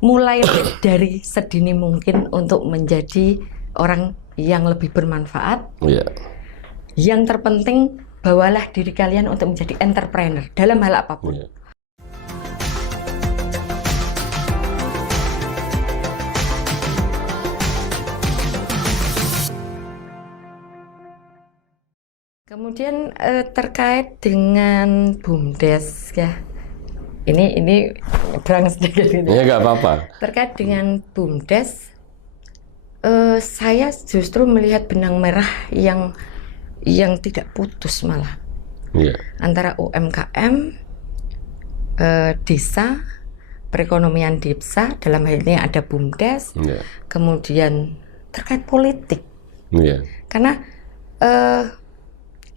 mulai dari sedini mungkin untuk menjadi orang yang lebih bermanfaat. Yang terpenting, bawalah diri kalian untuk menjadi entrepreneur dalam hal apapun. Kemudian terkait dengan BUMDes ya, ini nyebrang sedikit gitu. Ya nggak apa-apa. Terkait dengan BUMDes, saya justru melihat benang merah yang tidak putus malah antara UMKM, desa, perekonomian desa, dalam hal ini ada BUMDes, kemudian terkait politik, karena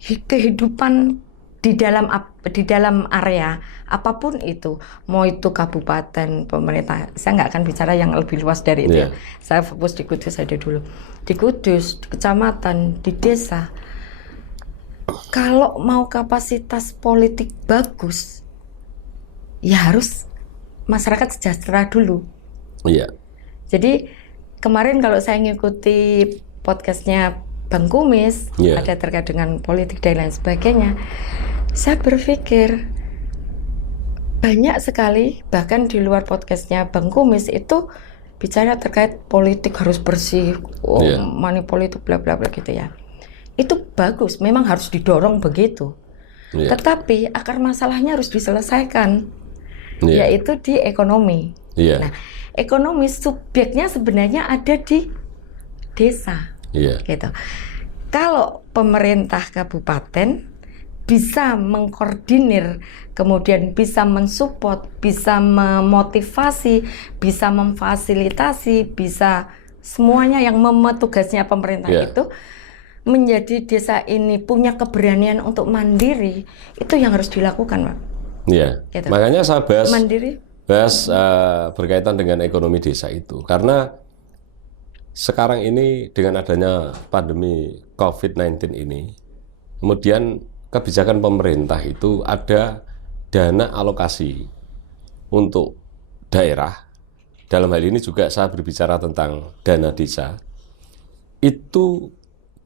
kehidupan di dalam area apapun itu, mau itu kabupaten, pemerintah, saya nggak akan bicara yang lebih luas dari itu. Saya fokus di Kudus saja dulu. Di Kudus, di kecamatan, di desa, kalau mau kapasitas politik bagus, ya harus masyarakat sejahtera dulu. Jadi kemarin kalau saya ngikuti podcastnya Bang Kumis, ada terkait dengan politik dan lain sebagainya, saya berpikir banyak sekali, bahkan di luar podcastnya Bang Kumis itu bicara terkait politik harus bersih, money politik bla bla bla gitu ya. Itu bagus, memang harus didorong begitu. Tetapi akar masalahnya harus diselesaikan, yaitu di ekonomi. Nah, ekonomi subjeknya sebenarnya ada di desa. Gitu. Kalau pemerintah kabupaten bisa mengkoordinir, kemudian bisa mensupport, bisa memotivasi, bisa memfasilitasi, bisa semuanya yang tugasnya pemerintah itu menjadi desa ini punya keberanian untuk mandiri, itu yang harus dilakukan, Pak. Gitu. Makanya saya bahas berkaitan dengan ekonomi desa itu, karena sekarang ini dengan adanya pandemi COVID-19 ini, kemudian kebijakan pemerintah itu ada dana alokasi untuk daerah. Dalam hal ini juga saya berbicara tentang dana desa. Itu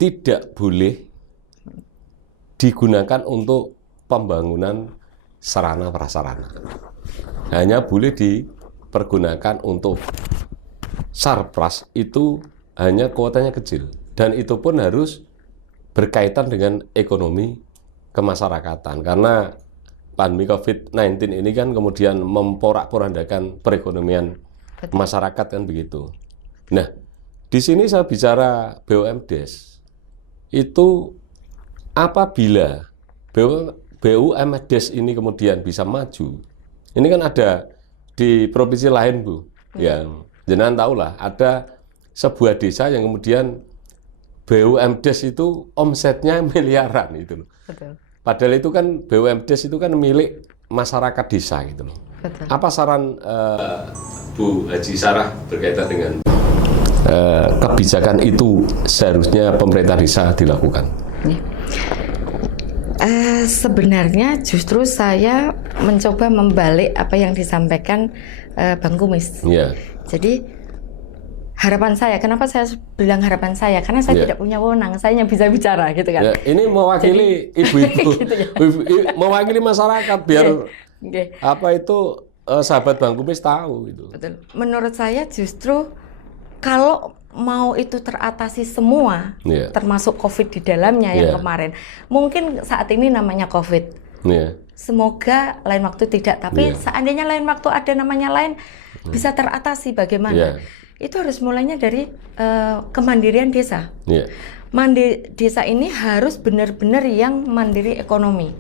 tidak boleh digunakan untuk pembangunan sarana prasarana. Hanya boleh dipergunakan untuk sarpras, itu hanya kuotanya kecil, dan itu pun harus berkaitan dengan ekonomi kemasyarakatan, karena pandemi COVID-19 ini kan kemudian memporak-porandakan perekonomian masyarakat, kan begitu. Nah, di sini saya bicara BUMDes itu, apabila BUMDes ini kemudian bisa maju, ini kan ada di provinsi lain, Bu, yang jenengan tahulah, ada sebuah desa yang kemudian BUMDes itu omsetnya miliaran itu loh. Padahal itu kan BUMDes itu kan milik masyarakat desa gitu loh. Apa saran Bu Haji Sarah berkaitan dengan kebijakan itu seharusnya pemerintah desa dilakukan? Sebenarnya justru saya mencoba membalik apa yang disampaikan Bang Kumis. Jadi harapan saya, kenapa saya bilang harapan saya? Karena saya tidak punya wewenang, saya hanya bisa bicara gitu kan. Ini mewakili ibu-ibu, gitu mewakili masyarakat biar apa itu sahabat Bang Kumis tahu gitu. Betul. Menurut saya justru kalau mau itu teratasi semua, termasuk COVID di dalamnya yang kemarin, mungkin saat ini namanya COVID. Semoga lain waktu tidak, tapi seandainya lain waktu ada namanya lain, bisa teratasi bagaimana? Itu harus mulainya dari kemandirian desa. Desa ini harus benar-benar yang mandiri ekonomi.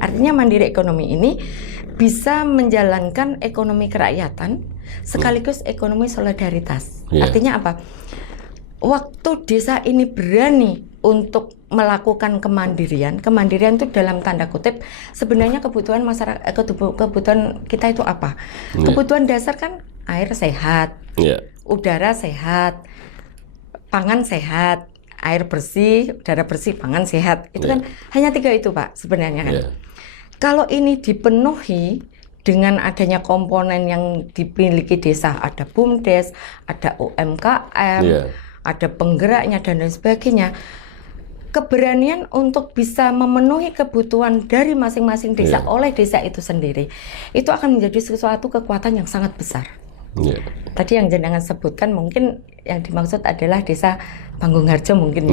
Artinya mandiri ekonomi ini bisa menjalankan ekonomi kerakyatan sekaligus ekonomi solidaritas. Artinya apa? Waktu desa ini berani untuk melakukan kemandirian itu dalam tanda kutip, sebenarnya kebutuhan masyarakat, kebutuhan kita itu apa? Kebutuhan dasar kan air sehat, udara sehat, pangan sehat, air bersih, udara bersih, pangan sehat. Itu kan hanya 3 itu, Pak, sebenarnya kan. Kalau ini dipenuhi, dengan adanya komponen yang dimiliki desa, ada BUMDes, ada UMKM, ada penggeraknya dan lain sebagainya. Keberanian untuk bisa memenuhi kebutuhan dari masing-masing desa oleh desa itu sendiri, itu akan menjadi sesuatu kekuatan yang sangat besar. Tadi yang jenengan sebutkan mungkin yang dimaksud adalah desa Panggung-Harjo mungkin.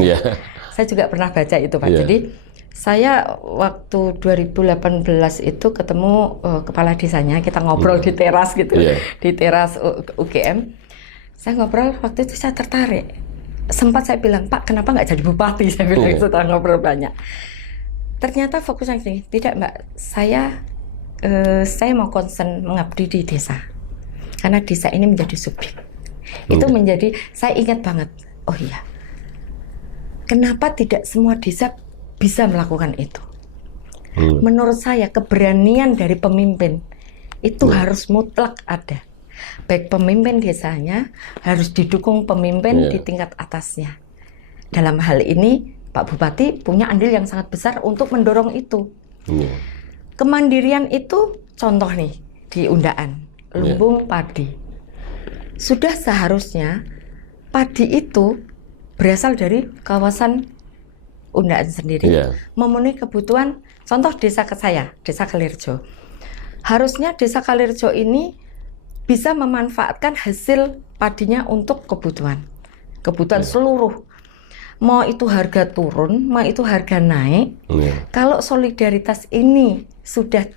Saya juga pernah baca itu Pak. Jadi saya waktu 2018 itu ketemu kepala desanya, kita ngobrol di teras gitu, di teras UGM. Saya ngobrol, waktu itu saya tertarik. Sempat saya bilang, Pak, kenapa nggak jadi bupati? Saya bilang setelah ngobrol banyak. Ternyata fokusnya gini, tidak Mbak, saya mau concern mengabdi di desa. Karena desa ini menjadi subjek. Itu menjadi, saya ingat banget, oh iya, kenapa tidak semua desa bisa melakukan itu? Menurut saya keberanian dari pemimpin itu harus mutlak ada. Baik pemimpin desanya harus didukung pemimpin di tingkat atasnya. Dalam hal ini Pak Bupati punya andil yang sangat besar untuk mendorong itu. Kemandirian itu contoh nih di Undaan, lumbung padi. Sudah seharusnya padi itu berasal dari kawasan Undaan sendiri, memenuhi kebutuhan. Contoh desa ke saya, desa Kalirjo. Harusnya desa Kalirjo ini bisa memanfaatkan hasil padinya untuk kebutuhan seluruh. Mau itu harga turun, mau itu harga naik. Kalau solidaritas ini sudah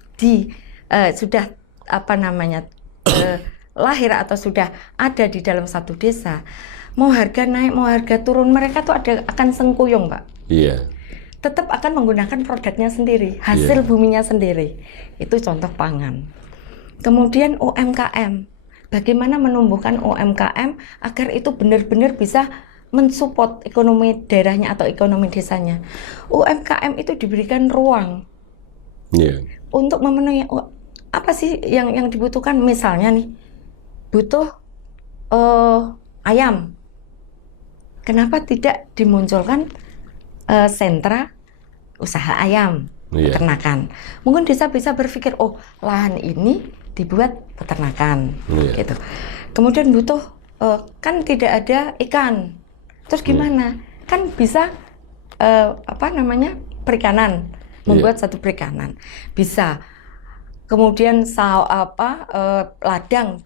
lahir atau sudah ada di dalam satu desa, mau harga naik, mau harga turun, mereka tuh akan sengkuyung, Pak. Tetap akan menggunakan produknya sendiri, hasil buminya sendiri. Itu contoh pangan. Kemudian UMKM, bagaimana menumbuhkan UMKM agar itu benar-benar bisa mensupport ekonomi daerahnya atau ekonomi desanya. UMKM itu diberikan ruang untuk memenuhi apa sih yang dibutuhkan. Misalnya nih, butuh ayam. Kenapa tidak dimunculkan sentra usaha ayam peternakan? Mungkin desa bisa berpikir, oh lahan ini dibuat peternakan, gitu. Kemudian butuh kan tidak ada ikan, terus gimana? Kan bisa perikanan, membuat satu perikanan bisa. Kemudian ladang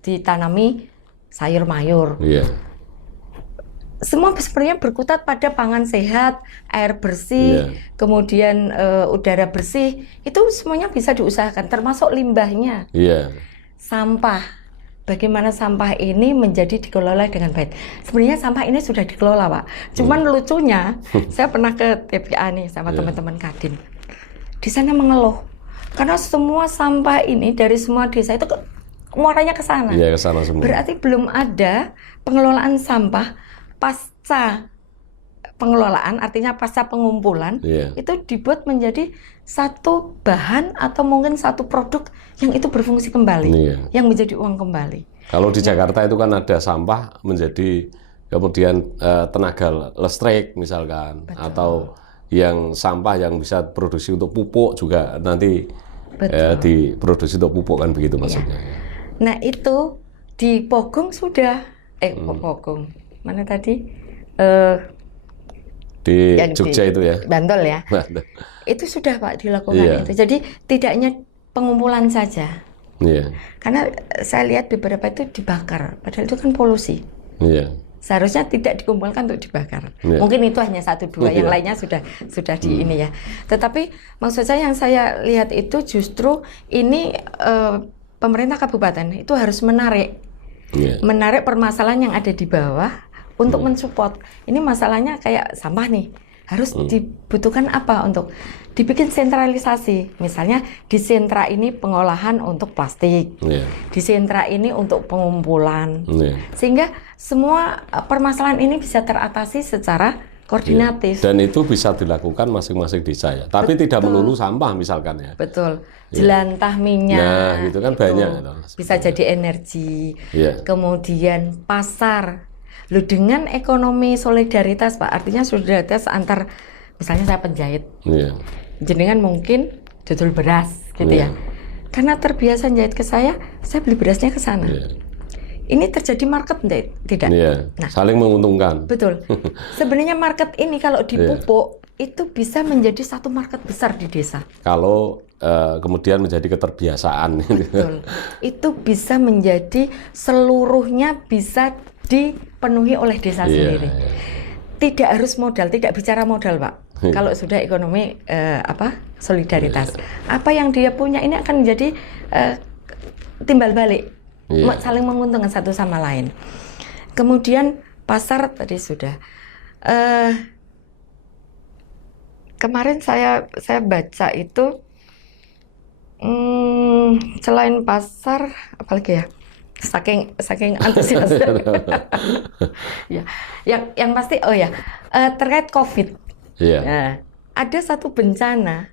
ditanami sayur mayur. Semua sebenarnya berkutat pada pangan sehat, air bersih, kemudian udara bersih, itu semuanya bisa diusahakan, termasuk limbahnya. Sampah, bagaimana sampah ini menjadi dikelola dengan baik. Sebenarnya sampah ini sudah dikelola, Pak. Cuman lucunya, saya pernah ke TPA nih sama teman-teman Kadin. Di sana mengeluh, karena semua sampah ini dari semua desa itu muaranya ke sana. Ke sana semua. Berarti belum ada pengelolaan sampah pasca pengelolaan, artinya pasca pengumpulan, itu dibuat menjadi satu bahan atau mungkin satu produk yang itu berfungsi kembali, yang menjadi uang kembali. Kalau di Jakarta itu kan ada sampah menjadi kemudian tenaga listrik misalkan. Betul. Atau yang sampah yang bisa produksi untuk pupuk juga nanti diproduksi untuk pupuk, kan begitu maksudnya. Nah itu di Pogong sudah, Pogong mana tadi? Di Jogja itu ya? Bantul ya? Itu sudah Pak dilakukan itu. Jadi tidak hanya pengumpulan saja. Karena saya lihat beberapa itu dibakar, padahal itu kan polusi. Seharusnya tidak dikumpulkan untuk dibakar. Mungkin itu hanya 1-2, yang lainnya sudah di ini ya. Tetapi maksud saya yang saya lihat itu justru ini pemerintah kabupaten itu harus menarik permasalahan yang ada di bawah untuk mensupport. Ini masalahnya kayak sampah nih, harus dibutuhkan apa untuk dibikin sentralisasi. Misalnya di sentra ini pengolahan untuk plastik, di sentra ini untuk pengumpulan, sehingga semua permasalahan ini bisa teratasi secara koordinatif. Dan itu bisa dilakukan masing-masing desa ya. Tapi tidak melulu sampah misalkan ya. Betul. Jelantah minyak. Nah, itu kan banyak. Bisa jadi energi. Kemudian pasar. Loh, dengan ekonomi solidaritas, Pak, artinya solidaritas antar, misalnya saya penjahit, jenengan mungkin dodol beras gitu ya, Karena terbiasa jahit ke saya beli berasnya ke sana. Ini terjadi market tidak? Nah, saling menguntungkan. Betul. Sebenarnya market ini kalau dipupuk itu bisa menjadi satu market besar di desa. Kalau kemudian menjadi keterbiasaan. Betul. Itu bisa menjadi seluruhnya bisa dipenuhi oleh desa sendiri. Tidak harus modal, tidak bicara modal, Pak. Kalau sudah ekonomi solidaritas, apa yang dia punya ini akan menjadi timbal balik, saling menguntungkan satu sama lain. Kemudian pasar tadi sudah. Kemarin saya baca itu selain pasar, apalagi ya? Saking antusias. Ya, yang pasti terkait COVID. Nah, ada satu bencana.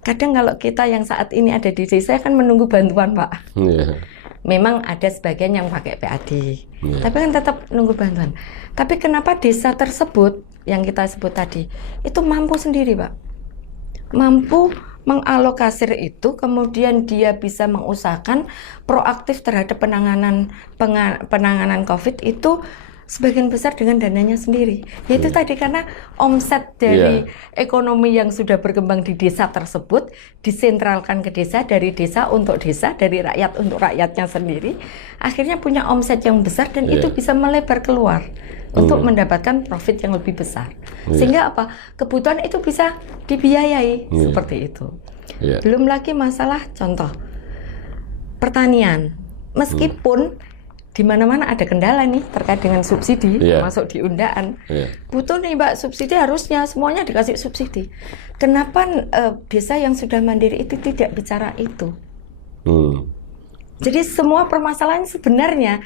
Kadang kalau kita yang saat ini ada di desa kan menunggu bantuan, Pak. Memang ada sebagian yang pakai PAD, tapi kan tetap nunggu bantuan. Tapi kenapa desa tersebut yang kita sebut tadi itu mampu sendiri, Pak? Mampu mengalokasir itu, kemudian dia bisa mengusahakan proaktif terhadap penanganan COVID itu sebagian besar dengan dananya sendiri. Yaitu tadi karena omset dari ekonomi yang sudah berkembang di desa tersebut disentralkan ke desa, dari desa untuk desa, dari rakyat untuk rakyatnya sendiri, akhirnya punya omset yang besar dan itu bisa melebar keluar untuk mendapatkan profit yang lebih besar. Sehingga apa? Kebutuhan itu bisa dibiayai seperti itu. Belum lagi masalah contoh pertanian. Meskipun di mana-mana ada kendala nih terkait dengan subsidi, masuk di undaan. Butuh nih, Mbak, subsidi, harusnya semuanya dikasih subsidi. Kenapa desa yang sudah mandiri itu tidak bicara itu? Jadi semua permasalahan sebenarnya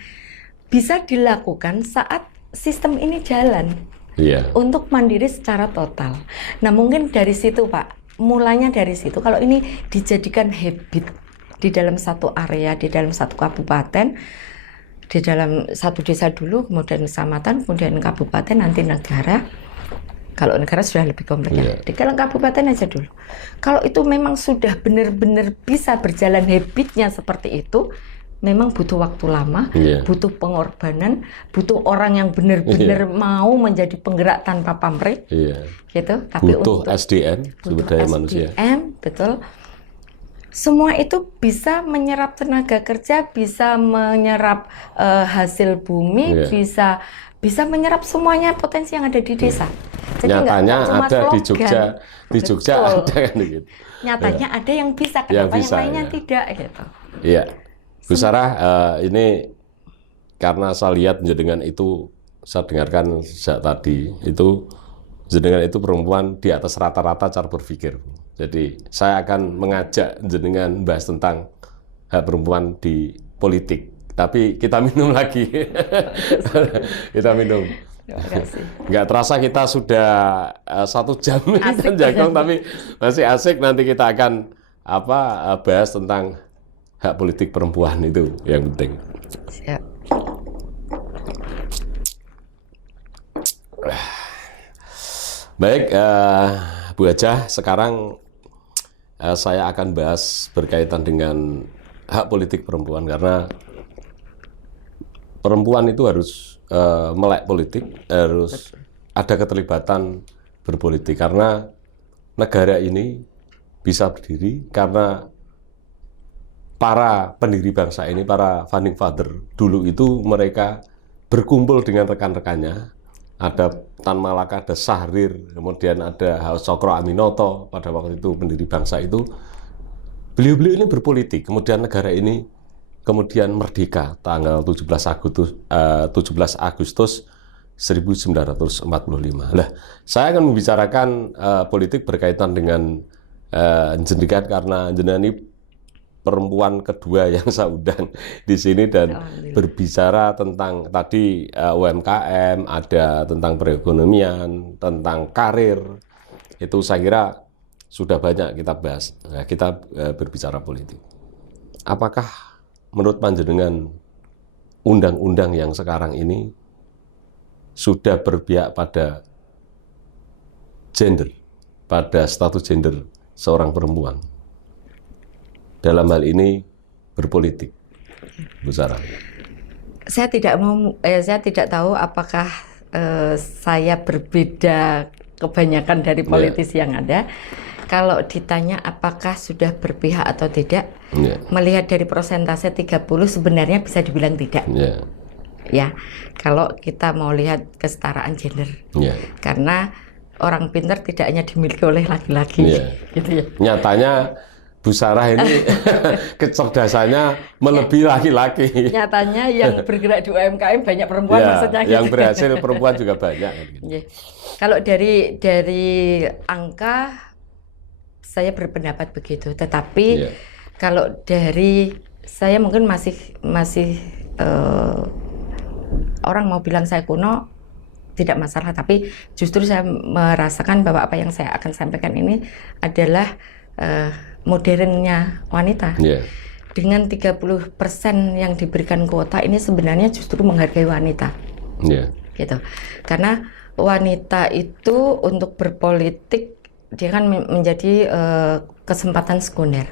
bisa dilakukan saat sistem ini jalan untuk mandiri secara total. Nah, mungkin dari situ, Pak, mulanya dari situ. Kalau ini dijadikan habit di dalam satu area, di dalam satu kabupaten, di dalam satu desa dulu, kemudian kecamatan, kemudian kabupaten, nanti negara. Kalau negara sudah lebih kompleks. Di dalam kabupaten aja dulu. Kalau itu memang sudah benar-benar bisa berjalan habitnya seperti itu, memang butuh waktu lama, butuh pengorbanan, butuh orang yang benar-benar mau menjadi penggerak tanpa pamrih, gitu. Tapi butuh SDM, sumber daya manusia. Betul. Semua itu bisa menyerap tenaga kerja, bisa menyerap hasil bumi, bisa menyerap semuanya potensi yang ada di desa. Jadi nyatanya cuma ada slogan. di Jogja ada kan gitu. Nyatanya ada yang bisa, kenapa yang lainnya tidak gitu. Iya. Bu Sarah, ini karena saya lihat jenengan itu, saya dengarkan sejak tadi, itu jenengan itu perempuan di atas rata-rata cara berpikir. Jadi saya akan mengajak jenengan bahas tentang hak perempuan di politik. Tapi kita minum lagi. Kita minum. Terima kasih. Nggak terasa kita sudah 1 jam kan jagong, tapi masih asik. Nanti kita akan bahas tentang hak politik perempuan, itu yang penting. Siap. Baik, Bu Hajah, sekarang saya akan bahas berkaitan dengan hak politik perempuan, karena perempuan itu harus melek politik, harus ada keterlibatan berpolitik, karena negara ini bisa berdiri karena para pendiri bangsa ini, para founding father dulu itu mereka berkumpul dengan rekan-rekannya. Ada Tan Malaka, ada Syahrir, kemudian ada Cokro Aminoto pada waktu itu pendiri bangsa itu. Beliau-beliau ini berpolitik, kemudian negara ini kemudian merdeka tanggal 17 Agustus 1945. Lah, saya akan membicarakan politik berkaitan dengan jenengan, karena jenengan ini perempuan kedua yang saya undang di sini dan berbicara tentang tadi UMKM, ada tentang perekonomian, tentang karir. Itu saya kira sudah banyak kita bahas. Nah, kita berbicara politik. Apakah menurut panjenengan undang-undang yang sekarang ini sudah berpihak pada gender, pada status gender seorang perempuan? dalam hal ini berpolitik, Bu Sarah? Saya tidak tahu apakah saya berbeda kebanyakan dari politisi yang ada. Kalau ditanya apakah sudah berpihak atau tidak, melihat dari persentase 30 sebenarnya bisa dibilang tidak. Ya, kalau kita mau lihat kesetaraan gender. Karena orang pintar tidak hanya dimiliki oleh laki-laki. Gitu ya. Nyatanya Bu Sarah ini kecerdasannya melebihi laki-laki. Nyatanya yang bergerak di UMKM banyak perempuan maksudnya. Yang berhasil perempuan juga banyak. Kalau dari angka saya berpendapat begitu, tetapi kalau dari saya mungkin masih orang mau bilang saya kuno tidak masalah, tapi justru saya merasakan bahwa apa yang saya akan sampaikan ini adalah modernnya wanita. Dengan 30% yang diberikan kuota ini sebenarnya justru menghargai wanita. Gitu. Karena wanita itu untuk berpolitik dia kan menjadi kesempatan sekunder.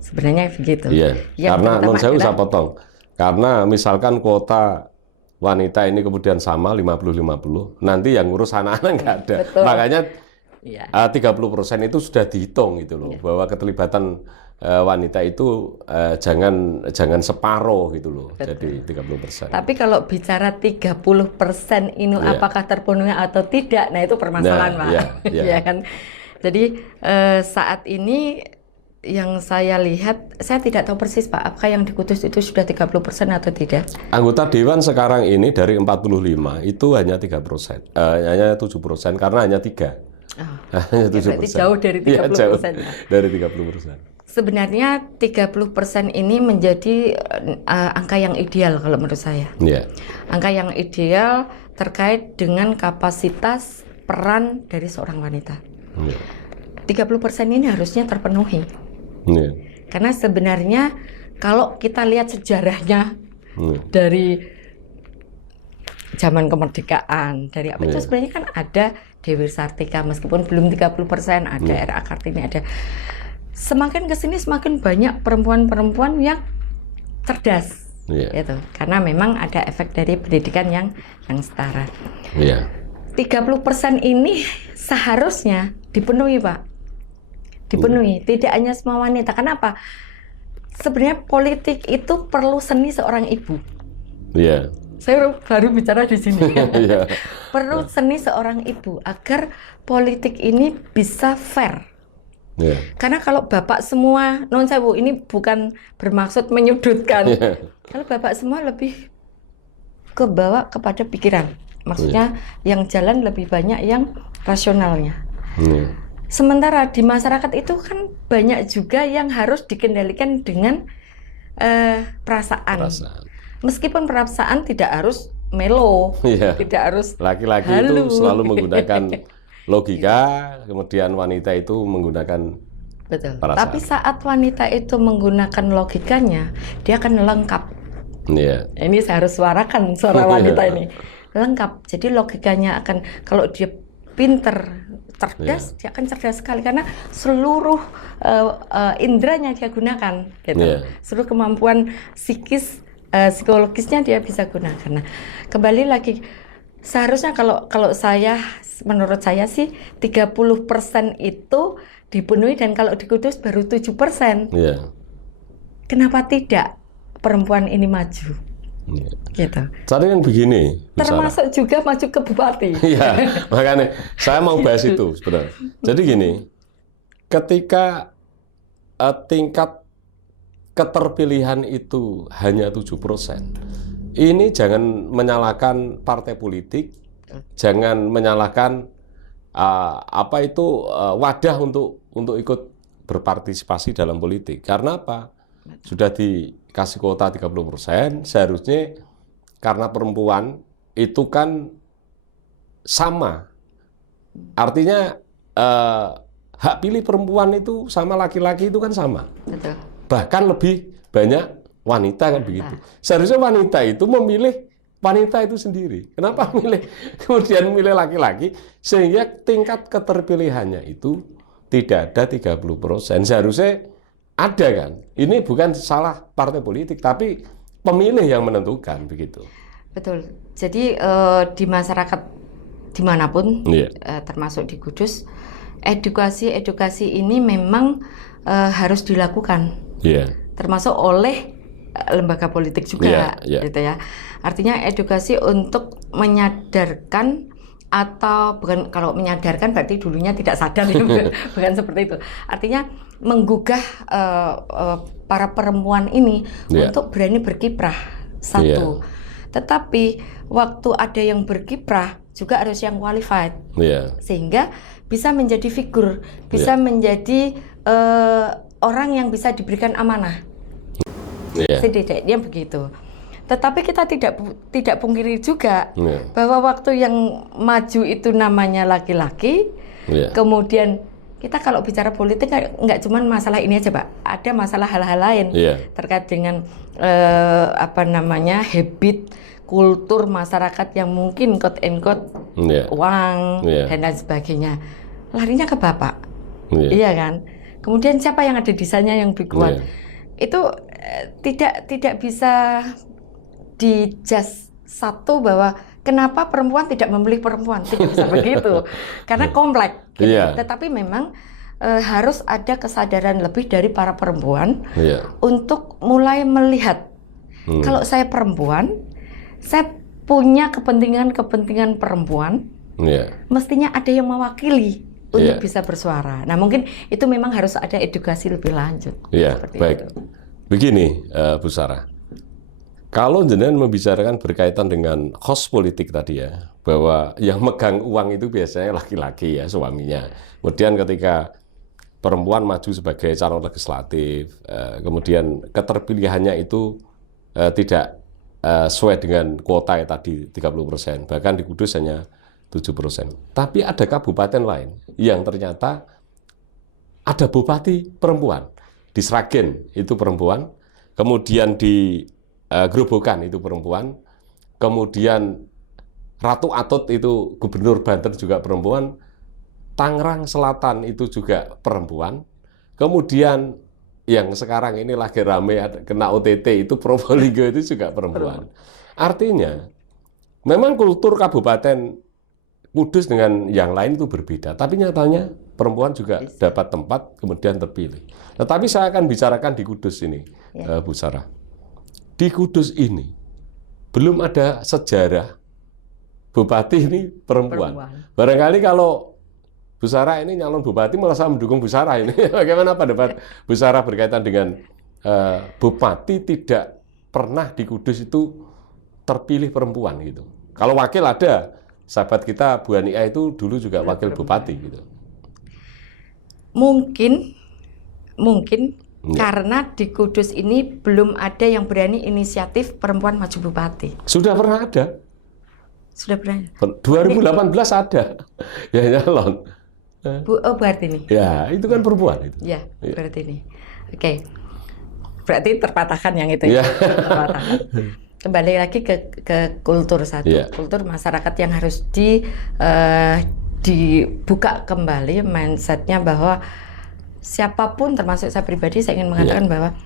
Sebenarnya begitu. Karena saya usah potong. Karena misalkan kuota wanita ini kemudian sama 50-50, nanti yang ngurus anak-anak nggak ada. Betul. Makanya 30% itu sudah dihitung gitu loh, bahwa keterlibatan wanita itu jangan separuh gitu loh. Betul. Jadi 30%. Tapi kalau bicara 30% ini apakah terpenuhi atau tidak, nah itu permasalahan, Pak. Ya kan. Jadi saat ini yang saya lihat, saya tidak tahu persis Pak, apakah yang di Kudus itu sudah 30% atau tidak? Anggota Dewan sekarang ini dari 45 itu hanya 3%, hanya 7% karena hanya 3. Hanya 7%. Berarti jauh dari 30%. Jauh dari 30%. Sebenarnya 30% ini menjadi angka yang ideal kalau menurut saya. Angka yang ideal terkait dengan kapasitas peran dari seorang wanita. 30% ini harusnya terpenuhi. Karena sebenarnya kalau kita lihat sejarahnya dari zaman kemerdekaan, dari apa itu sebenarnya kan ada Dewi Sartika, meskipun belum 30%, ada R.A. Kartini, ada. Semakin kesini semakin banyak perempuan-perempuan yang cerdas, gitu. Karena memang ada efek dari pendidikan yang setara. 30% ini seharusnya dipenuhi, Pak. Dipenuhi, tidak hanya semua wanita. Kenapa? Sebenarnya politik itu perlu seni seorang ibu. Saya baru bicara di sini. Perlu seni seorang ibu agar politik ini bisa fair. Karena kalau bapak semua, non sewu, ini bukan bermaksud menyudutkan. Kalau bapak semua lebih kebawa kepada pikiran, maksudnya yang jalan lebih banyak yang rasionalnya. Sementara di masyarakat itu kan banyak juga yang harus dikendalikan dengan perasaan. Meskipun perasaan tidak harus melo, tidak harus laki-laki itu selalu menggunakan logika, kemudian wanita itu menggunakan perasaan. Tapi saat wanita itu menggunakan logikanya, dia akan lengkap. Ini saya harus suarakan suara wanita ini. Lengkap. Jadi logikanya akan, kalau dia pinter, cerdas, dia akan cerdas sekali karena seluruh indranya dia gunakan, gitu. Seluruh kemampuan psikis, psikologisnya dia bisa gunakan. Nah, kembali lagi, seharusnya kalau saya, menurut saya sih 30% itu dipenuhi, dan kalau di Kudus baru 7%. Kenapa tidak perempuan ini maju? Gitu. Tadi kan begini, termasuk juga maju ke bupati. Makanya saya mau bahas itu sebenarnya. Jadi gini, ketika tingkat keterpilihan itu hanya 7%, ini jangan menyalahkan partai politik, jangan menyalahkan wadah untuk ikut berpartisipasi dalam politik. Karena apa? Sudah dikasih kuota 30%, seharusnya karena perempuan itu kan sama. Artinya hak pilih perempuan itu sama laki-laki itu kan sama. Betul. Bahkan lebih banyak wanita kan begitu. Seharusnya wanita itu memilih wanita itu sendiri. Kenapa kemudian memilih laki-laki? Sehingga tingkat keterpilihannya itu tidak ada 30%. Seharusnya ada kan. Ini bukan salah partai politik, tapi pemilih yang menentukan begitu. Betul. Jadi di masyarakat dimanapun, termasuk di Kudus, edukasi ini memang harus dilakukan, termasuk oleh lembaga politik juga, gitu ya. Artinya edukasi untuk menyadarkan, atau bukan, kalau menyadarkan berarti dulunya tidak sadar, ya, bukan seperti itu. Artinya menggugah para perempuan ini untuk berani berkiprah, satu. Tetapi waktu ada yang berkiprah juga harus yang qualified, sehingga bisa menjadi figur, bisa menjadi orang yang bisa diberikan amanah. Setidaknya begitu. Tetapi kita tidak pungkiri juga bahwa waktu yang maju itu namanya laki-laki. Kemudian kita kalau bicara politik nggak cuma masalah ini aja, Pak. Ada masalah hal-hal lain terkait dengan habit, kultur masyarakat yang mungkin quote and quote uang dan lain sebagainya. Larinya ke bapak, iya kan? Kemudian siapa yang ada di sana yang lebih kuat? Itu tidak bisa di-just satu bahwa kenapa perempuan tidak memilih perempuan, tidak bisa begitu, karena kompleks. Gitu. Tetapi memang harus ada kesadaran lebih dari para perempuan untuk mulai melihat kalau saya perempuan, saya punya kepentingan perempuan, mestinya ada yang mewakili untuk bisa bersuara. Nah, mungkin itu memang harus ada edukasi lebih lanjut. Baik. Itu. Begini, Bu Sarah. Kalau jenengan membicarakan berkaitan dengan kos politik tadi ya, bahwa yang megang uang itu biasanya laki-laki ya, suaminya. Kemudian ketika perempuan maju sebagai calon legislatif, kemudian keterpilihannya itu tidak sesuai dengan kuota yang tadi 30%, bahkan di Kudus hanya 7%. Tapi ada kabupaten lain yang ternyata ada bupati perempuan. Di Sragen itu perempuan, kemudian di Grobogan itu perempuan, kemudian Ratu Atut itu gubernur Banten juga perempuan, Tangerang Selatan itu juga perempuan, kemudian yang sekarang ini lagi rame kena OTT itu Probolinggo itu juga perempuan. Artinya memang kultur Kabupaten Kudus dengan yang lain itu berbeda, tapi nyatanya perempuan juga dapat tempat kemudian terpilih. Tetapi saya akan bicarakan di Kudus ini, Bu Sarah. Di Kudus ini belum ada sejarah bupati ini perempuan. Barangkali kalau Bu Sarah ini nyalon bupati malah saya mendukung Bu Sarah ini. Bagaimana pendapat Bu Sarah berkaitan dengan bupati tidak pernah di Kudus itu terpilih perempuan gitu. Kalau wakil ada, sahabat kita Bu Ania itu dulu juga wakil bupati gitu. Mungkin karena di Kudus ini belum ada yang berani inisiatif perempuan maju bupati. Sudah pernah ada. Sudah pernah. 2018 ada. Ya nyalon. Bu Hartini. Ya, itu kan perempuan itu. Ya, berarti ini. Oke. Berarti terpatahkan yang itu ya. Terpatahkan. Kembali lagi ke kultur satu. Kultur masyarakat yang harus dibuka kembali mindsetnya bahwa siapapun, termasuk saya pribadi, saya ingin mengatakan bahwa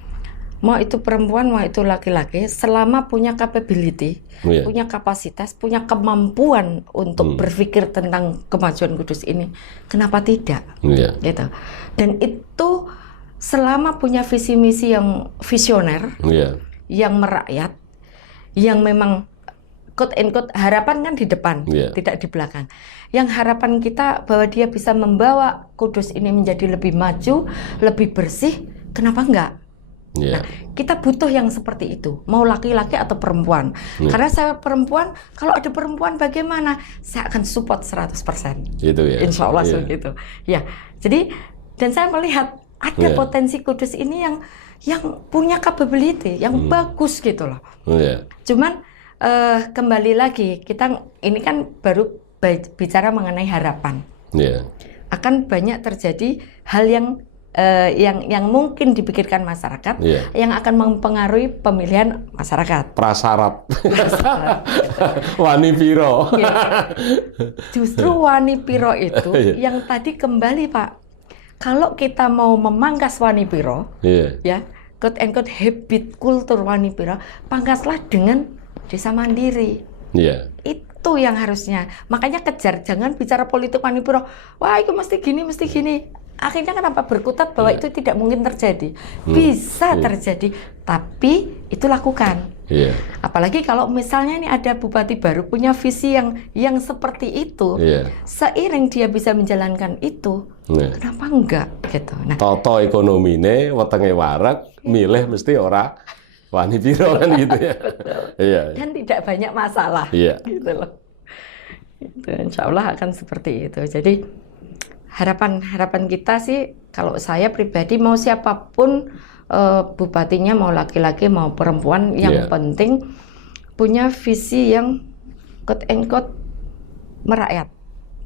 mau itu perempuan, mau itu laki-laki, selama punya capability, punya kapasitas, punya kemampuan untuk berpikir tentang kemajuan Kudus ini, kenapa tidak? Gitu. Dan itu selama punya visi misi yang visioner, yang merakyat, yang memang quote and quote harapan kan di depan, tidak di belakang. Yang harapan kita bahwa dia bisa membawa Kudus ini menjadi lebih maju, lebih bersih, kenapa enggak? Nah, kita butuh yang seperti itu, mau laki-laki atau perempuan. Karena saya perempuan, kalau ada perempuan bagaimana? Saya akan support 100%. Gitu ya. Insya Allah gitu. Ya, jadi dan saya melihat ada potensi Kudus ini yang punya capability, yang bagus gitu loh. Cuman kembali lagi, kita ini kan baru bicara mengenai harapan. Akan banyak terjadi hal yang mungkin dipikirkan masyarakat, yang akan mempengaruhi pemilihan masyarakat. Prasyarat. Wani piro. Justru wani piro itu yang tadi kembali Pak, Kalau kita mau memangkas Wani Piro, ya, quote and quote habit kultur Wani Piro, pangkaslah dengan desa mandiri. Itu yang harusnya. Makanya kejar, jangan bicara politik Wani Piro. Wah, itu mesti gini. Akhirnya kenapa berkutat bahwa itu tidak mungkin terjadi? Bisa terjadi, tapi itu lakukan. Apalagi kalau misalnya ini ada bupati baru punya visi yang seperti itu, seiring dia bisa menjalankan itu, kenapa enggak gitu? Nah, toto ekonomi ini wetenge warak, milih mesti ora Wani Piro kan gitu ya. Dan tidak banyak masalah, gitu loh. Itu, insya Allah akan seperti itu. Jadi harapan kita sih, kalau saya pribadi mau siapapun bupatinya, mau laki-laki mau perempuan, yang penting punya visi yang quote and quote merakyat.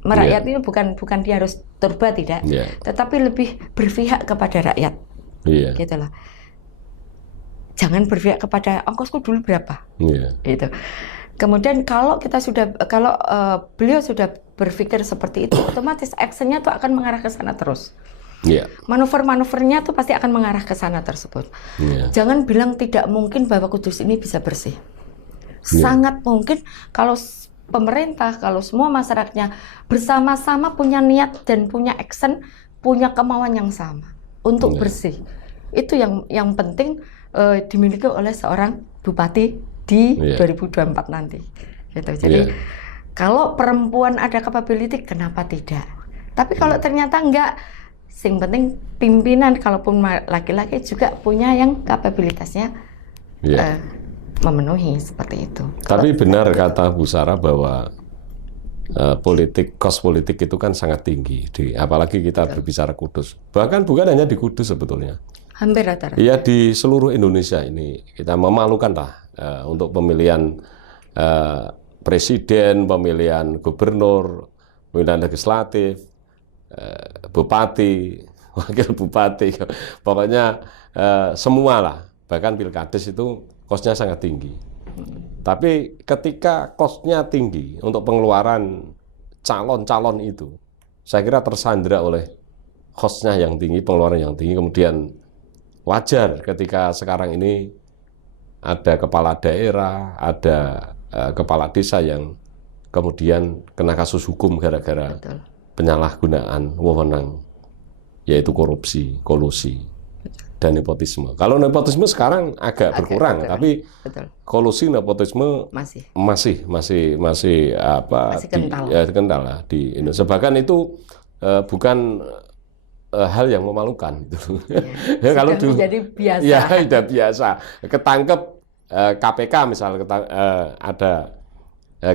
Merakyat ini bukan dia harus turba, tidak, tetapi lebih berpihak kepada rakyat. Gitu lah. Jangan berpihak kepada ongkosku dulu berapa. Gitu. Kemudian kalau beliau sudah berpikir seperti itu, otomatis actionnya tuh akan mengarah ke sana terus. Manuver-manuvernya tuh pasti akan mengarah ke sana tersebut. Jangan bilang tidak mungkin bahwa Kudus ini bisa bersih. Sangat mungkin kalau pemerintah, kalau semua masyarakatnya bersama-sama punya niat dan punya action, punya kemauan yang sama untuk bersih. Itu yang penting dimiliki oleh seorang bupati di 2024 nanti. Gitu. Jadi kalau perempuan ada capability, kenapa tidak? Tapi kalau ternyata enggak, yang penting pimpinan, kalaupun laki-laki juga punya yang kapabilitasnya memenuhi seperti itu. Tapi benar kata Bu Sarah bahwa kos politik itu kan sangat tinggi, apalagi kita berbicara Kudus. Bahkan bukan hanya di Kudus sebetulnya. Hampir rata-rata. Ya, di seluruh Indonesia ini kita memalukan lah untuk pemilihan presiden, pemilihan gubernur, pemilihan legislatif, bupati, wakil bupati, pokoknya semua lah, bahkan pilkades itu kosnya sangat tinggi. Tapi ketika kosnya tinggi untuk pengeluaran calon-calon itu, saya kira tersandra oleh kosnya yang tinggi, pengeluaran yang tinggi. Kemudian wajar ketika sekarang ini ada kepala daerah, ada kepala desa yang kemudian kena kasus hukum gara-gara penyalahgunaan wewenang, yaitu korupsi, kolusi, dan nepotisme. Kalau nepotisme sekarang agak berkurang, tapi kolusi, nepotisme masih kental lah di Indonesia. Bahkan itu bukan hal yang memalukan. Kalau dulu menjadi biasa. Ya, sudah biasa. Ketangkep KPK misalnya ada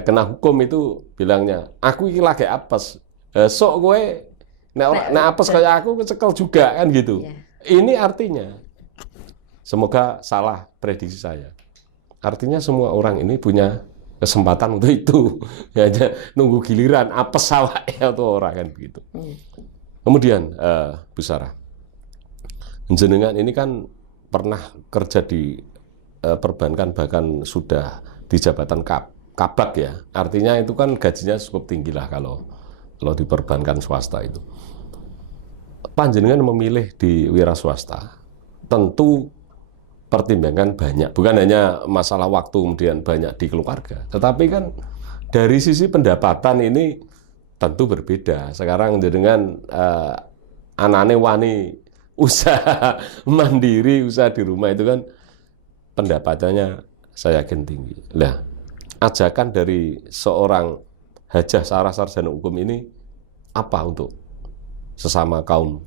kena hukum itu bilangnya, aku ini lagi apes. Sok gue nek apes kayak aku kecekel juga kan gitu. Ini artinya, semoga salah prediksi saya. Artinya semua orang ini punya kesempatan untuk itu. Hanya nunggu giliran apes awak atau orang kan begitu. Kemudian Bu Sarah, jenengan ini kan pernah kerja di perbankan, bahkan sudah di jabatan kabak ya. Artinya itu kan gajinya cukup tinggi lah kalau di perbankan swasta itu. Panjenengan memilih di wira swasta, tentu pertimbangan banyak. Bukan hanya masalah waktu kemudian banyak di keluarga, tetapi kan dari sisi pendapatan ini tentu berbeda. Sekarang dengan anane wani usaha mandiri, usaha di rumah itu kan pendapatannya saya yakin tinggi. Nah, ajakan dari seorang Hajah Sarah sarjana hukum ini apa untuk sesama kaum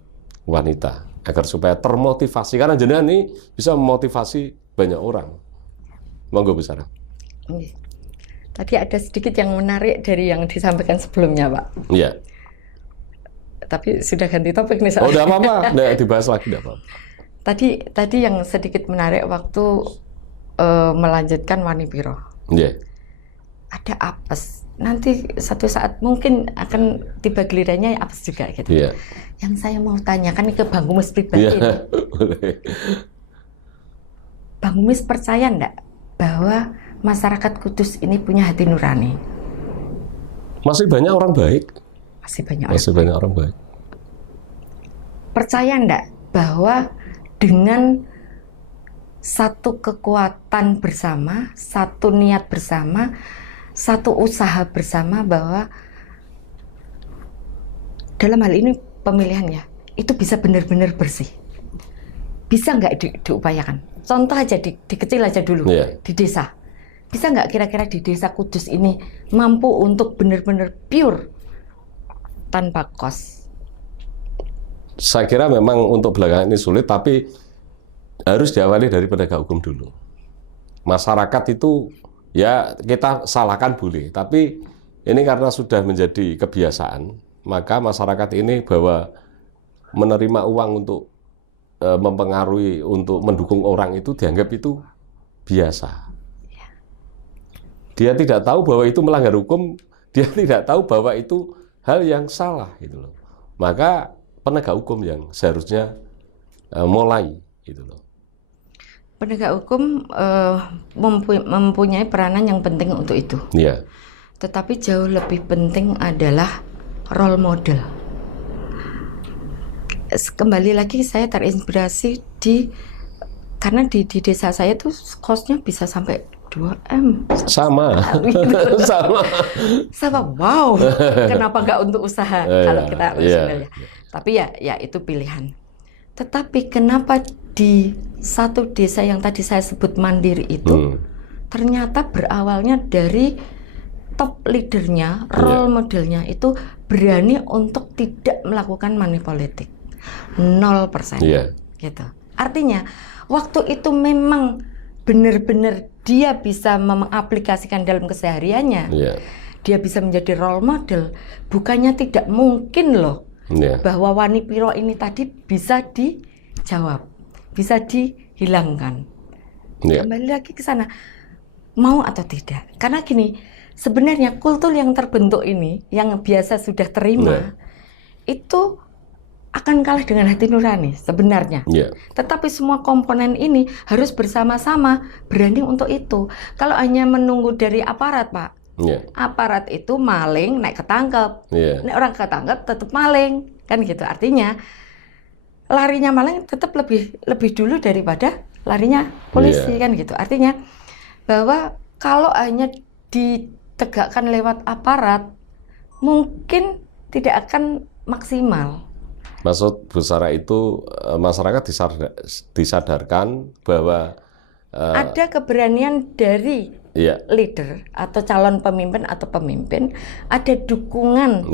wanita agar supaya termotivasi, karena jenengan ini bisa memotivasi banyak orang. Monggo Bu Sarah. Tadi ada sedikit yang menarik dari yang disampaikan sebelumnya, Pak. Iya. Tapi sudah ganti topik nih. Oh, udah apa-apa, nggak dibahas lagi, udah apa-apa. Tadi yang sedikit menarik waktu melanjutkan Wani Piro. Iya. Ada apes. Nanti satu saat mungkin akan tiba gilirannya apes juga gitu. Iya. Yang saya mau tanyakan ke Bang Gumis pribadi. Iya. Bang Gumis percaya enggak bahwa masyarakat Kudus ini punya hati nurani? Masih banyak orang baik. Masih banyak orang baik. percaya enggak bahwa dengan satu kekuatan bersama, satu niat bersama, satu usaha bersama, bahwa dalam hal ini pemilihannya itu bisa benar-benar bersih. Bisa nggak diupayakan? Contoh aja di kecil aja dulu, di desa. Bisa nggak kira-kira di desa Kudus ini mampu untuk benar-benar pure tanpa kos? Saya kira memang untuk belakangan ini sulit, tapi harus diawali dari penegak hukum dulu. Masyarakat itu ya kita salahkan boleh, tapi ini karena sudah menjadi kebiasaan, maka masyarakat ini bahwa menerima uang untuk mempengaruhi, untuk mendukung orang itu dianggap itu biasa. Dia tidak tahu bahwa itu melanggar hukum, dia tidak tahu bahwa itu hal yang salah gitu loh. Maka penegak hukum yang seharusnya mulai gitu loh. Penegak hukum mempunyai peranan yang penting untuk itu. Yeah. Tetapi jauh lebih penting adalah role model. Kembali lagi saya terinspirasi karena di desa saya tuh kosnya bisa sampai 2M. Sama. Gitu. Sama. Wow. Kenapa nggak untuk usaha kalau kita sebenarnya. Tapi ya itu pilihan. Tetapi kenapa di satu desa yang tadi saya sebut mandiri itu ternyata berawalnya dari top leadernya, role modelnya itu berani untuk tidak melakukan money politik. 0%. Gitu. Artinya waktu itu memang benar-benar dia bisa mengaplikasikan dalam kesehariannya. Dia bisa menjadi role model. Bukannya tidak mungkin loh bahwa Wani Piro ini tadi bisa dijawab, bisa dihilangkan. Kembali lagi ke sana, mau atau tidak. Karena gini, sebenarnya kultur yang terbentuk ini, yang biasa sudah terima, itu akan kalah dengan hati nurani sebenarnya. Tetapi semua komponen ini harus bersama-sama berani untuk itu. Kalau hanya menunggu dari aparat, Pak, aparat itu maling, naik ketangkep, naik orang ketangkep tetap maling, kan gitu. Artinya larinya maling tetap lebih dulu daripada larinya polisi, kan gitu. Artinya bahwa kalau hanya ditegakkan lewat aparat, mungkin tidak akan maksimal. Maksud Bu Sarah itu masyarakat disadarkan bahwa ada keberanian dari leader atau calon pemimpin atau pemimpin, ada dukungan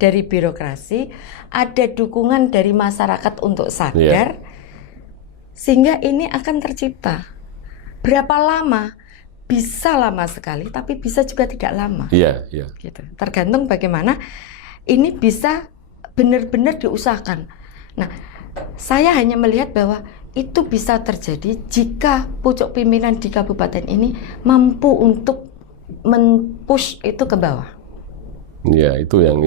dari birokrasi, ada dukungan dari masyarakat untuk sadar, sehingga ini akan tercipta. Berapa lama? Bisa lama sekali, tapi bisa juga tidak lama. Gitu. Tergantung bagaimana ini bisa benar-benar diusahakan. Nah, saya hanya melihat bahwa itu bisa terjadi jika pucuk pimpinan di kabupaten ini mampu untuk men-push itu ke bawah. Ya, itu yang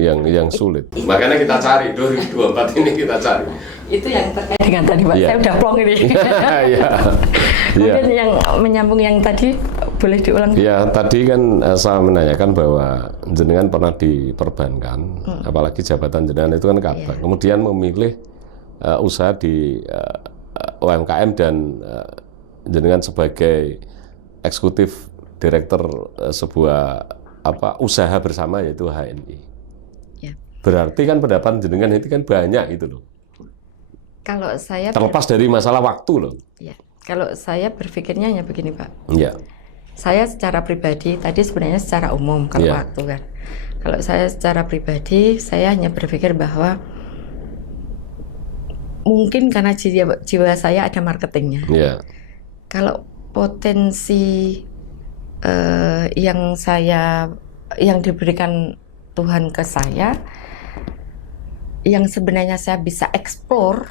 sulit. Makanya kita cari 2024 ini kita cari. Itu yang terkait dengan tadi, Pak. Saya udah plong ini. Mungkin yang menyambung yang tadi boleh diulang. Ya, tadi kan saya menanyakan bahwa jenengan pernah di perbankan, apalagi jabatan jenengan itu kan kabak. Kemudian memilih usaha di UMKM dan jenengan sebagai eksekutif direktur sebuah usaha bersama yaitu HNI. Berarti kan pendapat jenengan itu kan banyak itu loh. Kalau saya terlepas dari masalah waktu loh. Kalau saya berpikirnya hanya begini, Pak. Saya secara pribadi tadi sebenarnya secara umum kalau waktu kan. Kalau saya secara pribadi saya hanya berpikir bahwa mungkin karena jiwa saya ada marketingnya. Kalau potensi yang diberikan Tuhan ke saya, yang sebenarnya saya bisa eksplor,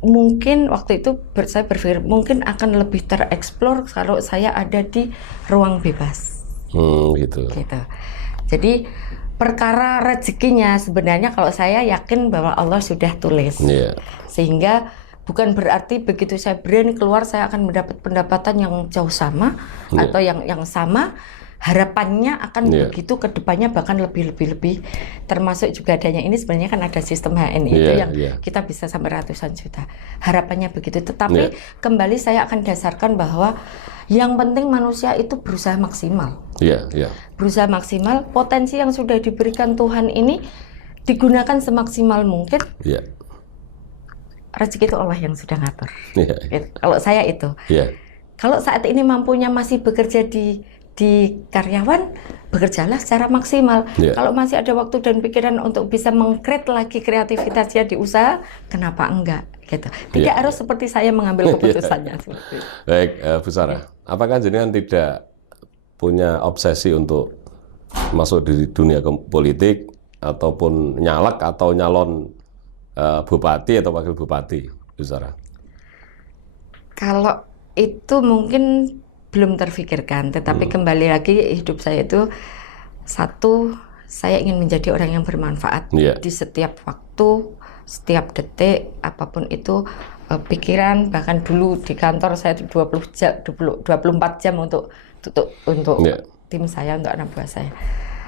mungkin waktu itu saya berpikir mungkin akan lebih tereksplor kalau saya ada di ruang bebas. Gitu. Jadi perkara rezekinya sebenarnya kalau saya yakin bahwa Allah sudah tulis, sehingga bukan berarti begitu saya berani keluar saya akan mendapat pendapatan yang jauh sama atau yang sama harapannya akan begitu ke depannya, bahkan lebih. Termasuk juga adanya ini sebenarnya kan ada sistem HNI itu yang kita bisa sampai ratusan juta. Harapannya begitu. Tetapi kembali saya akan dasarkan bahwa yang penting manusia itu berusaha maksimal. Berusaha maksimal, potensi yang sudah diberikan Tuhan ini digunakan semaksimal mungkin. Rezeki itu Allah yang sudah ngatur. Kalau saya itu. Kalau saat ini mampunya masih bekerja di karyawan, bekerjalah secara maksimal. Kalau masih ada waktu dan pikiran untuk bisa meng-create lagi kreativitasnya di usaha, kenapa enggak? Gitu. Tidak harus seperti saya mengambil keputusannya. Baik, Bu Sarah, apakah jenengan tidak punya obsesi untuk masuk di dunia politik ataupun nyalek atau nyalon bupati atau wakil bupati, Bu Sarah? Kalau itu mungkin belum terfikirkan, tetapi kembali lagi hidup saya itu satu, saya ingin menjadi orang yang bermanfaat di setiap waktu, setiap detik, apapun itu, pikiran, bahkan dulu di kantor saya 24 jam untuk tim saya, untuk anak buah saya.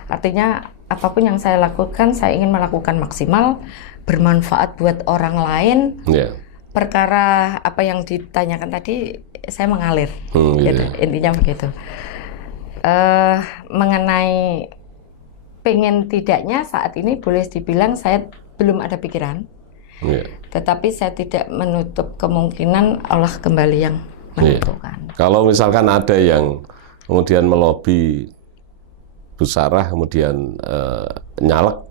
Artinya apapun yang saya lakukan, saya ingin melakukan maksimal, bermanfaat buat orang lain. Perkara apa yang ditanyakan tadi, saya mengalir, gitu. Intinya begitu. Mengenai pengen tidaknya saat ini boleh dibilang saya belum ada pikiran, tetapi saya tidak menutup kemungkinan Allah kembali yang menentukan. Kalau misalkan ada yang kemudian melobi Bu Sarah kemudian nyalek,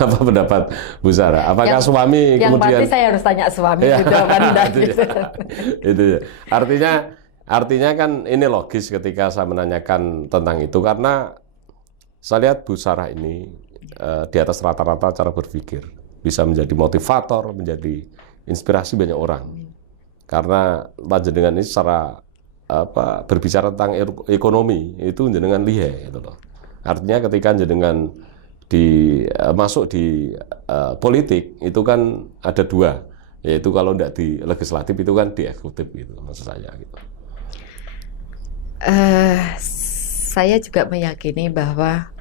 apa pendapat Bu Sarah? Apakah suami yang kemudian? Yang pasti saya harus tanya suami gitu, itu ya. Artinya kan ini logis ketika saya menanyakan tentang itu, karena saya lihat Bu Sarah ini di atas rata-rata cara berpikir, bisa menjadi motivator, menjadi inspirasi banyak orang. Karena panjenengan ini secara berbicara tentang ekonomi itu jenengan lihai gitu loh. Artinya ketika jenengan masuk di politik itu kan ada dua, yaitu kalau tidak di legislatif itu kan di eksekutif gitu, maksud saya gitu. Saya juga meyakini bahwa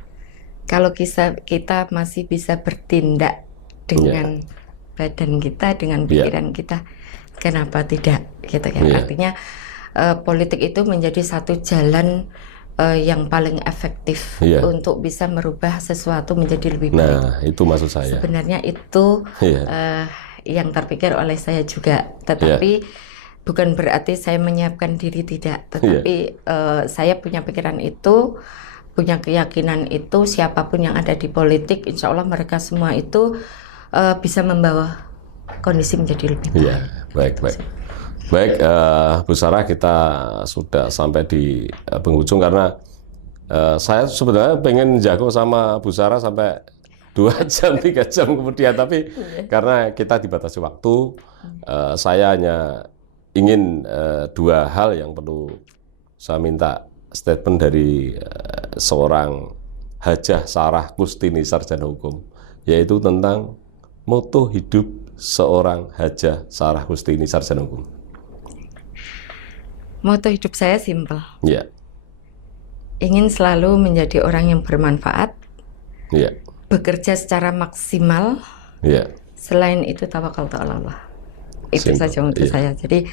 kalau kita masih bisa bertindak dengan badan kita, dengan pikiran kita, kenapa tidak gitu ya. Artinya politik itu menjadi satu jalan yang paling efektif untuk bisa merubah sesuatu menjadi lebih baik. Nah, itu maksud saya. Sebenarnya itu yang terpikir oleh saya juga, tetapi bukan berarti saya menyiapkan diri, tidak. Tetapi saya punya pikiran itu, punya keyakinan itu, siapapun yang ada di politik, insya Allah mereka semua itu bisa membawa kondisi menjadi lebih baik. Baik, Bu Sarah, kita sudah sampai di penghujung karena saya sebenarnya pengen jago sama Bu Sarah sampai 2 jam, 3 jam kemudian, tapi karena kita dibatasi waktu, saya hanya ingin 2 hal yang perlu saya minta statement dari seorang Hajah Sarah Kustini, sarjana hukum, yaitu tentang moto hidup seorang Hajah Sarah Kustini, sarjana hukum. Moto hidup saya simpel. Ingin selalu menjadi orang yang bermanfaat. Bekerja secara maksimal. Selain itu tawakal ta'ala Allah. Itu saja moto saya. Jadi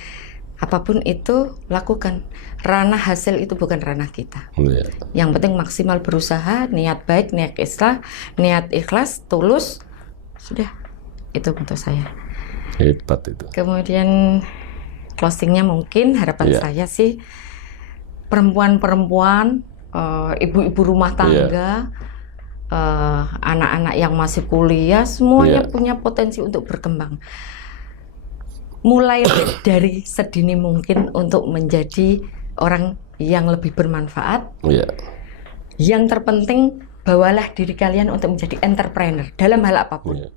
apapun itu lakukan. Ranah hasil itu bukan ranah kita. Yang penting maksimal berusaha, niat baik, niat ikhlas, tulus. Sudah. Itu moto saya. Hebat itu. Kemudian closingnya mungkin harapan saya sih perempuan-perempuan, ibu-ibu rumah tangga, anak-anak yang masih kuliah, semuanya punya potensi untuk berkembang. Mulai dari sedini mungkin untuk menjadi orang yang lebih bermanfaat. Yang terpenting, bawalah diri kalian untuk menjadi entrepreneur dalam hal apapun.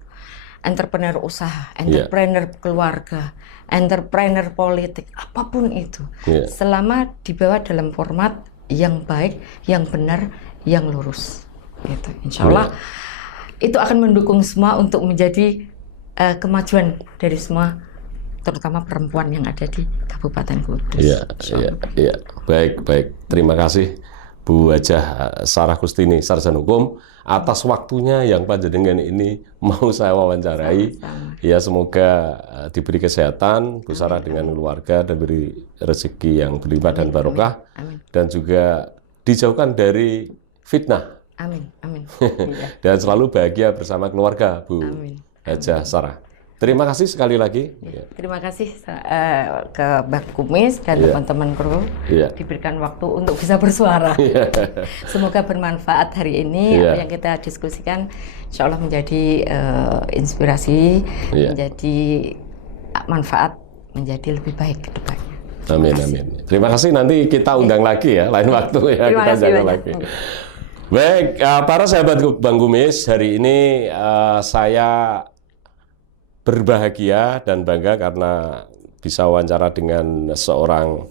Entrepreneur usaha, entrepreneur keluarga, entrepreneur politik, apapun itu. Selama dibawa dalam format yang baik, yang benar, yang lurus. Gitu. Insya Allah itu akan mendukung semua untuk menjadi kemajuan dari semua, terutama perempuan yang ada di Kabupaten Kudus. Baik. Terima kasih Bu Hajah Sarah Kustini, sarjana hukum, atas waktunya yang panjenengan ini mau saya wawancarai. Sama-sama. Ya semoga diberi kesehatan, Bu Sarah dengan keluarga, dan beri rezeki yang berlimpah dan barokah, dan juga dijauhkan dari fitnah. Amin, amin. Dan selalu bahagia bersama keluarga, Bu Hajah Sarah. Terima kasih sekali lagi. Terima kasih ke Bang Kumis dan teman-teman kru diberikan waktu untuk bisa bersuara. Semoga bermanfaat hari ini. Apa yang kita diskusikan insya Allah menjadi inspirasi, menjadi manfaat, menjadi lebih baik ke depannya. Amin, amin. Terima kasih, nanti kita undang lagi ya, lain waktu ya, kita jaga lagi. Baik, para sahabat Bang Kumis, hari ini saya berbahagia dan bangga karena bisa wawancara dengan seorang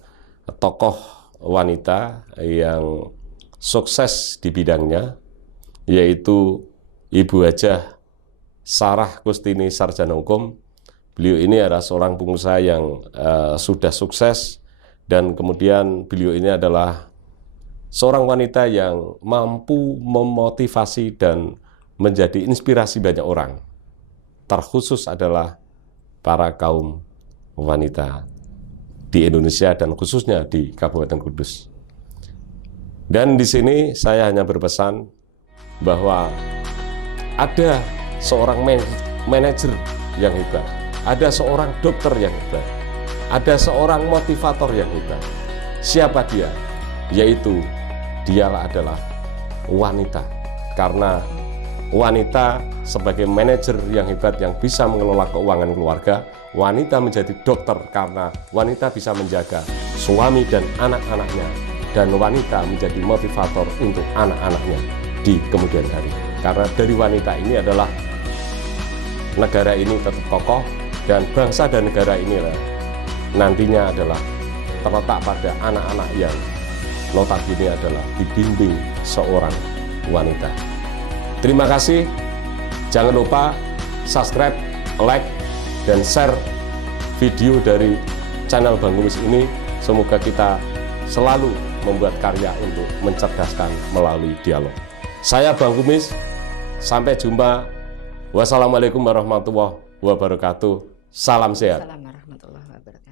tokoh wanita yang sukses di bidangnya, yaitu Ibu Hajah Sarah Kustini, sarjana hukum. Beliau ini adalah seorang pengusaha yang sudah sukses, dan kemudian beliau ini adalah seorang wanita yang mampu memotivasi dan menjadi inspirasi banyak orang. Terkhusus adalah para kaum wanita di Indonesia dan khususnya di Kabupaten Kudus. Dan di sini saya hanya berpesan bahwa ada seorang manajer yang hebat, ada seorang dokter yang hebat, ada seorang motivator yang hebat. Siapa dia? Yaitu dialah adalah wanita. Karena wanita sebagai manajer yang hebat yang bisa mengelola keuangan keluarga, wanita menjadi dokter karena wanita bisa menjaga suami dan anak-anaknya, dan wanita menjadi motivator untuk anak-anaknya di kemudian hari. Karena dari wanita ini adalah negara ini tetap kokoh, dan bangsa dan negara inilah nantinya adalah terletak pada anak-anak yang notabene adalah dibimbing seorang wanita. Terima kasih. Jangan lupa subscribe, like, dan share video dari channel Bang Kumis ini. Semoga kita selalu membuat karya untuk mencerdaskan melalui dialog. Saya Bang Kumis, sampai jumpa. Wassalamualaikum warahmatullahi wabarakatuh. Salam sehat. Assalamualaikum warahmatullahi wabarakatuh.